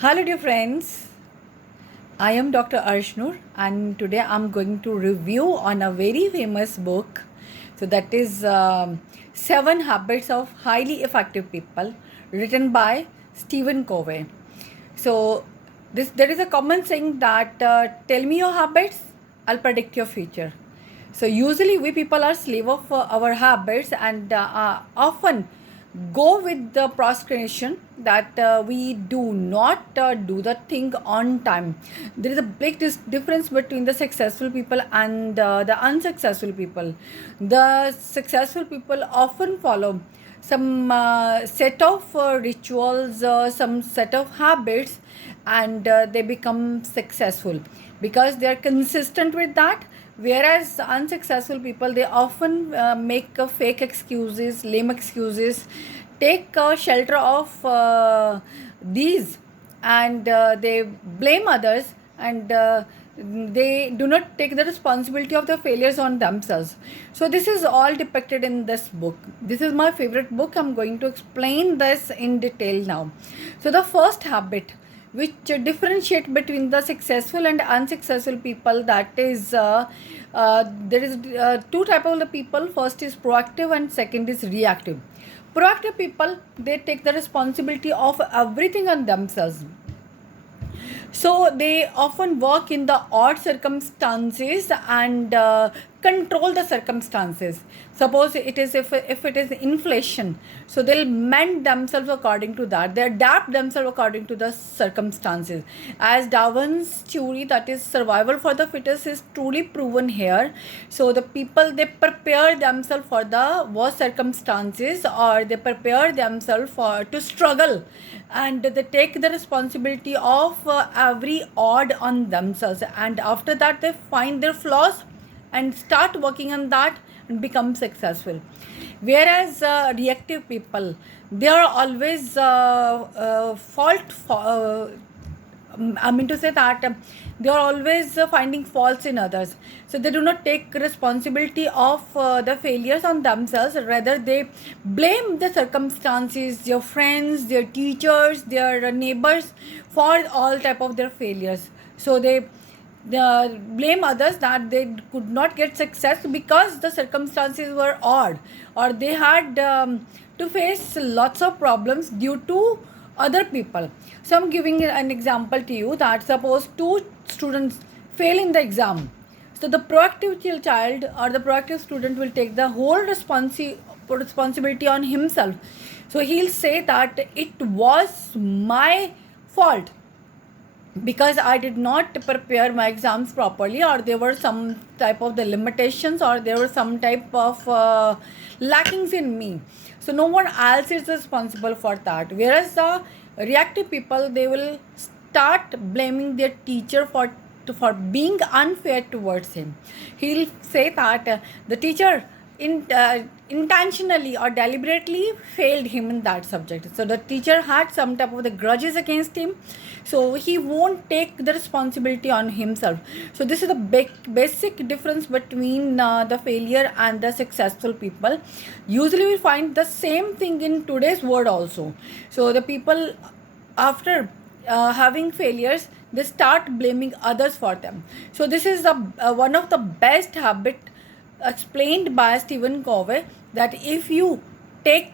Hello, dear friends. I am Dr. Arshnoor, and today I'm going to review on a very famous book. So that is Seven Habits of Highly Effective People, written by Stephen Covey. So this there is a common saying that tell me your habits, I'll predict your future. So usually we people are slave of our habits and often go with the procrastination that we do not do the thing on time. There is a big difference between the successful people and the unsuccessful people. The successful people often follow some set of rituals, some set of habits, and they become successful because they are consistent with that. Whereas unsuccessful people, they often make fake excuses, lame excuses, take shelter of these, and they blame others, and they do not take the responsibility of the failures on themselves. So this is all depicted in this book. This is my favorite book. I'm going to explain this in detail now. So the first habit which differentiate between the successful and unsuccessful people, that is there is two type of the people. First is proactive and second is reactive. Proactive people, they take the responsibility of everything on themselves, so they often work in the odd circumstances and control the circumstances. Suppose it is, if it is inflation, so they'll mend themselves according to that. They adapt themselves according to the circumstances. As Darwin's theory, that is survival for the fittest, is truly proven here. So the people, they prepare themselves for the worst circumstances, or they prepare themselves for to struggle, and they take the responsibility of every odd on themselves, and after that they find their flaws and start working on that and become successful. Whereas reactive people, they are always I mean to say that they are always finding faults in others. So they do not take responsibility of the failures on themselves. Rather, they blame the circumstances, their friends, their teachers, their neighbors for all type of their failures. So they blame others that they could not get success because the circumstances were odd, or they had to face lots of problems due to other people. So I'm giving an example to you that suppose two students fail in the exam. So the proactive child or the proactive student will take the whole responsibility on himself. So he'll say that it was my fault because I did not prepare my exams properly, or there were some type of the limitations, or there were some type of lackings in me. So no one else is responsible for that. Whereas the reactive people, they will start blaming their teacher for being unfair towards him. He'll say that the teacher intentionally or deliberately failed him in that subject. So the teacher had some type of the grudges against him, so he won't take the responsibility on himself. So this is the basic difference between the failure and the successful people. Usually we find the same thing in today's world also. So the people, after having failures, they start blaming others for them. So this is the one of the best habit explained by Stephen Covey, that if you take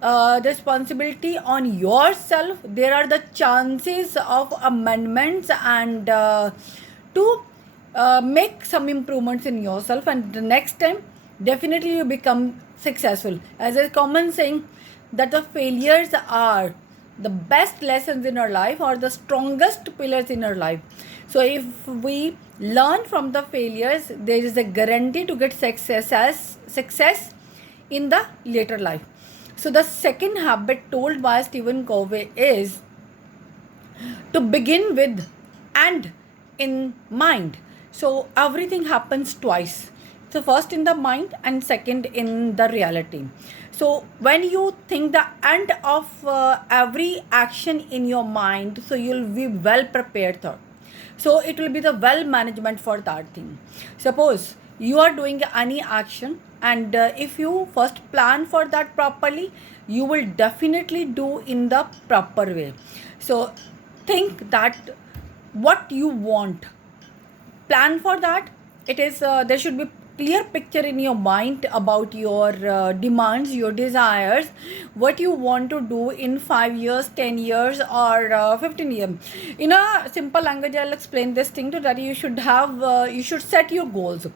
the responsibility on yourself, there are the chances of amendments and to make some improvements in yourself, and the next time definitely you become successful. As a common saying, that the failures are the best lessons in our life, or the strongest pillars in our life. So if we learn from the failures, there is a guarantee to get success in the later life. So the second habit told by Stephen Covey is to begin with and in mind. So everything happens twice. So first in the mind and second in the reality. So when you think the end of every action in your mind, so you'll be well prepared for. So it will be the well management for that thing. Suppose you are doing any action, and if you first plan for that properly, you will definitely do in the proper way. So think that what you want, plan for that. It is there should be clear picture in your mind about your demands, your desires, what you want to do in 5 years, 10 years, or 15 years. In a simple language, I'll explain this thing to that. You should have you should set your goals.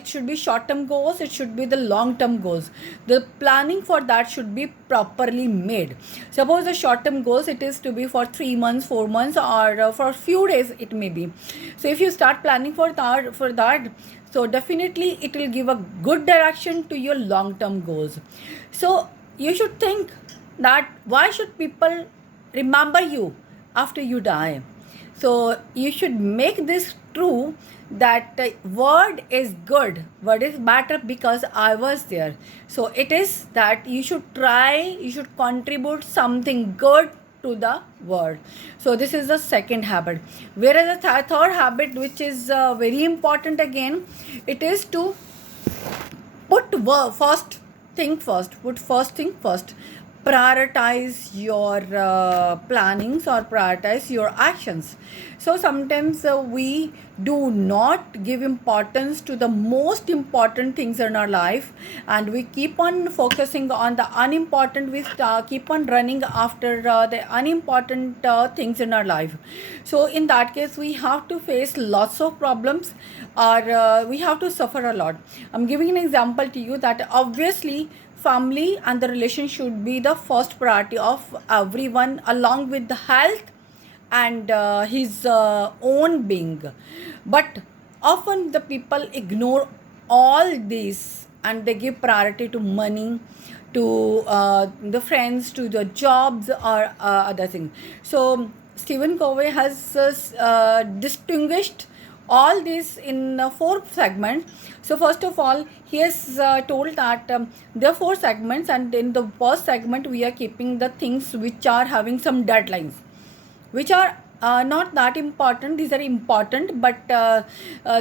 It should be short term goals, it should be the long term goals. The planning for that should be properly made. Suppose the short term goals, it is to be for 3 months, 4 months, or for a few days it may be. So if you start planning for that, so definitely it will give a good direction to your long term goals. So you should think that why should people remember you after you die. So you should make this true, that word is good, word is better because I was there. So it is that you should try, you should contribute something good to the world. So this is the second habit. Whereas the third habit, which is very important again, it is to put first thing first, put first thing first. Prioritize your plannings or prioritize your actions. So sometimes we do not give importance to the most important things in our life, and we keep on focusing on the unimportant. We keep on running after the unimportant things in our life. So in that case, we have to face lots of problems, or we have to suffer a lot. I'm giving an example to you that obviously family and the relation should be the first priority of everyone, along with the health and his own being. But often the people ignore all these and they give priority to money, to the friends, to the jobs, or other things. So Stephen Covey has distinguished all these in 4 segments. So first of all, he has told that there are 4 segments, and in the first segment we are keeping the things which are having some deadlines, which are not that important. These are important, but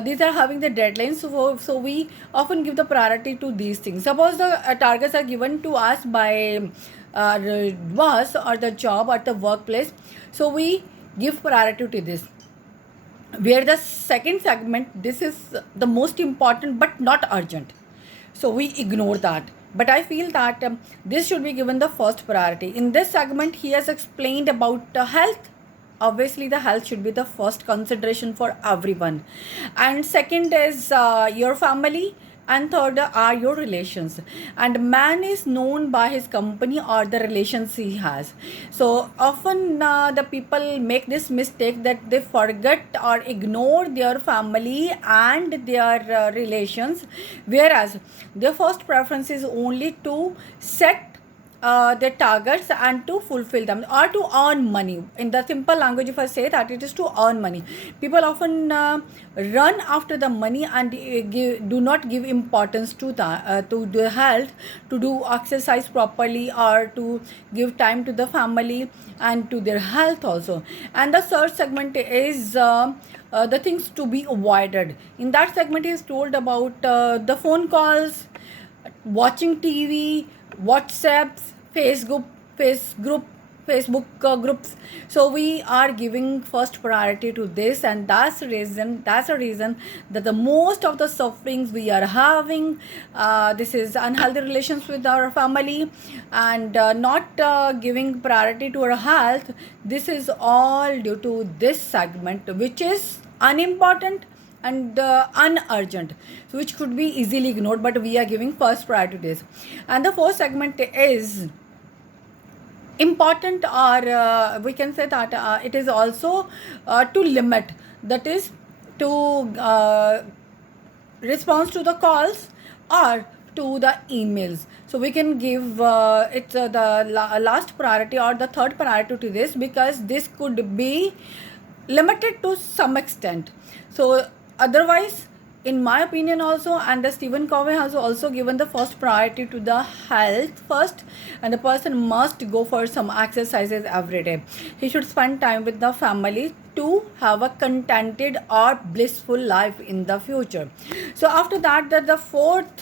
these are having the deadlines. So we often give the priority to these things. Suppose the targets are given to us by boss or the job at the workplace, so we give priority to this. Where the second segment, this is the most important but not urgent, so we ignore that. But I feel that this should be given the first priority. In this segment, he has explained about health. Obviously the health should be the first consideration for everyone, and second is your family, and third are your relations. And man is known by his company or the relations he has. So often the people make this mistake that they forget or ignore their family and their relations, whereas their first preference is only to set their targets and to fulfill them, or to earn money. In the simple language, if I say that, it is to earn money. People often run after the money and do not give importance to the health, to do exercise properly, or to give time to the family and to their health also. And the third segment is the things to be avoided. In that segment, he is told about the phone calls, watching TV, WhatsApps, Facebook groups. So we are giving first priority to this, and that's the reason that the most of the sufferings we are having, this is unhealthy relations with our family, and not giving priority to our health. This is all due to this segment, which is unimportant and unurgent, so which could be easily ignored, but we are giving first priority to this. And the fourth segment is important, or we can say that it is also to limit, that is to response to the calls or to the emails. So we can give it the last priority or the third priority to this, because this could be limited to some extent. So otherwise, in my opinion also, and the Stephen Covey has also given the first priority to the health first, and the person must go for some exercises every day. He should spend time with the family to have a contented or blissful life in the future. So after that, the fourth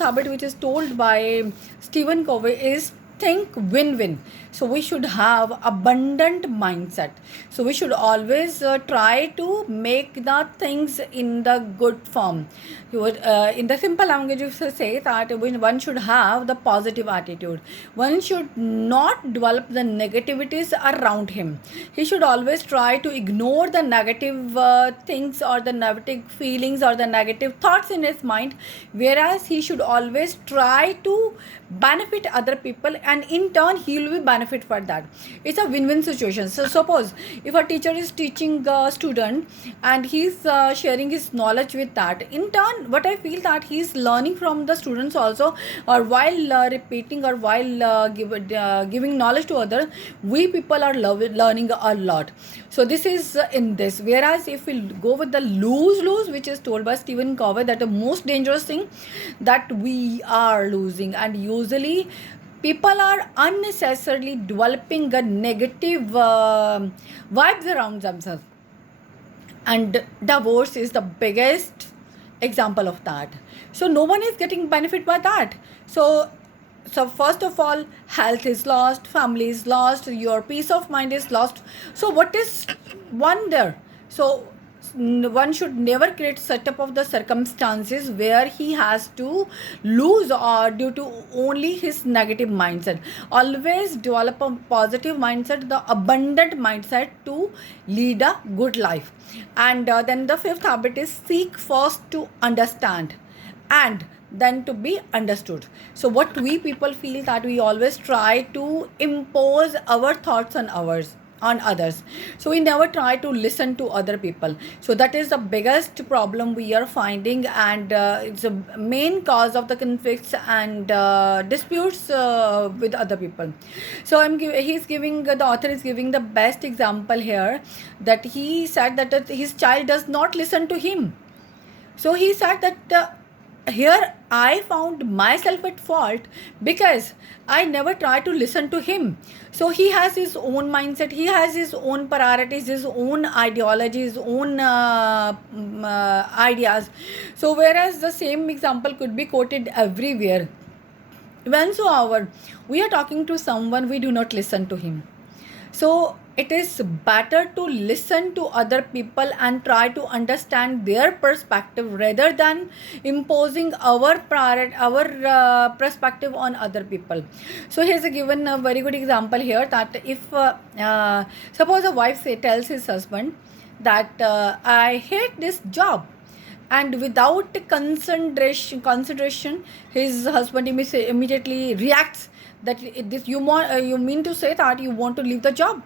habit which is told by Stephen Covey is think win-win. So we should have abundant mindset. So we should always try to make the things in the good form. In the simple language, you say that one should have the positive attitude. One should not develop the negativities around him. He should always try to ignore the negative things or the negative feelings or the negative thoughts in his mind, whereas he should always try to benefit other people, and in turn he will be benefit for that. It's a win-win situation. So suppose if a teacher is teaching a student and he's sharing his knowledge with that, in turn what I feel that he's learning from the students also, or while repeating or while giving knowledge to others, we people are learning a lot. So this is in this. Whereas if we go with the lose which is told by Stephen Covey, that the most dangerous thing that we are losing, and usually people are unnecessarily developing a negative vibes around themselves, and divorce is the biggest example of that. So no one is getting benefit by that. So first of all, health is lost, family is lost, your peace of mind is lost. So what is one there? So one should never create setup of the circumstances where he has to lose or due to only his negative mindset. Always develop a positive mindset, the abundant mindset, to lead a good life. And then the fifth habit is seek first to understand and then to be understood. So what we people feel that we always try to impose our thoughts on others. So we never try to listen to other people. So that is the biggest problem we are finding, and it's a main cause of the conflicts and disputes with other people. So the author is giving the best example here, that he said that his child does not listen to him. So he said that here I found myself at fault because I never tried to listen to him. So he has his own mindset, he has his own priorities, his own ideologies, his own ideas. So whereas the same example could be quoted everywhere. Whensoever we are talking to someone, we do not listen to him. So it is better to listen to other people and try to understand their perspective rather than imposing our perspective on other people. So here's given a very good example here, that if suppose a wife tells his husband that I hate this job, and without consideration, his husband immediately reacts that you mean to say that you want to leave the job,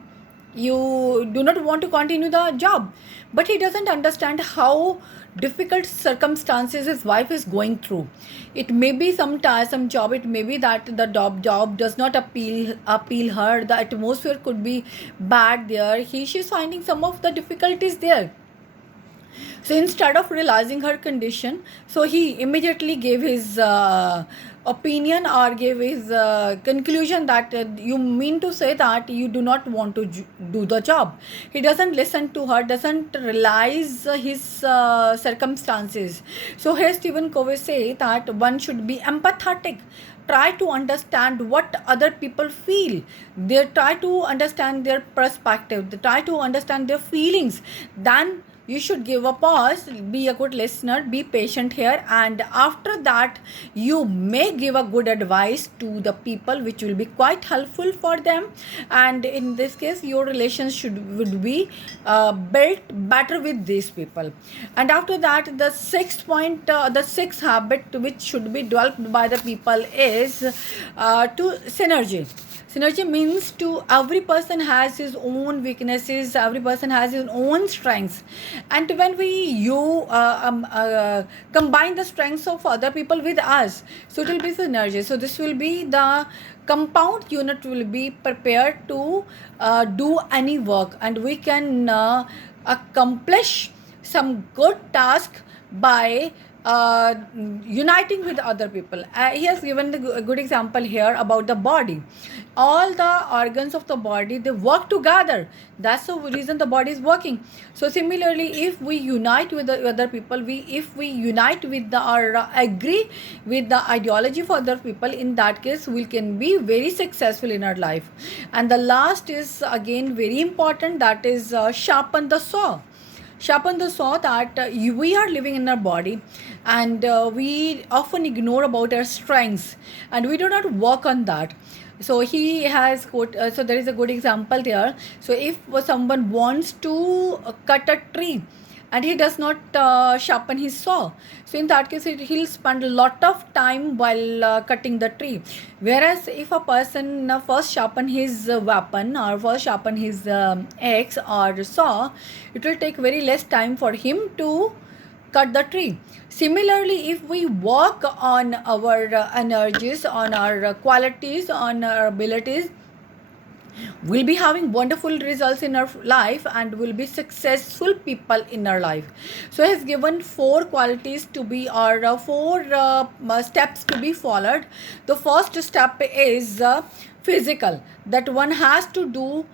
you do not want to continue the job. But he doesn't understand how difficult circumstances his wife is going through. It may be some job, it may be that the job does not appeal her, the atmosphere could be bad there, she's finding some of the difficulties there. So instead of realizing her condition, so he immediately gave his opinion or gave his conclusion that you mean to say that you do not want to do the job. He doesn't listen to her, doesn't realize his circumstances. So here Stephen Covey say that one should be empathetic, try to understand what other people feel, they try to understand their perspective, they try to understand their feelings. Then you should give a pause, be a good listener, be patient here, and after that you may give a good advice to the people which will be quite helpful for them, and in this case your relations would be built better with these people. And after that, the sixth habit which should be developed by the people is to synergy. Synergy means to every person has his own weaknesses, every person has his own strengths, and when combine the strengths of other people with us, so it will be synergy. So this will be the compound unit will be prepared to do any work, and we can accomplish some good task by uh, uniting with other people. He has given the good example here about the body. All the organs of the body, they work together. That's the reason the body is working. So similarly, if we unite with the other people, if we unite with the or agree with the ideology for other people, in that case we can be very successful in our life. And the last is again very important, that is sharpen the saw. Sharpen the saw, that we are living in our body, and we often ignore about our strengths, and we do not work on that. So he has quote, so there is a good example there. So if someone wants to cut a tree and he does not sharpen his saw, so in that case he'll spend a lot of time while cutting the tree. Whereas if a person first sharpen his weapon, or first sharpen his axe or saw, it will take very less time for him to cut the tree. Similarly, if we work on our energies, on our qualities, on our abilities, we'll be having wonderful results in our life and will be successful people in our life. So he has given four qualities to be, or four steps to be followed. The first step is physical, that one has to do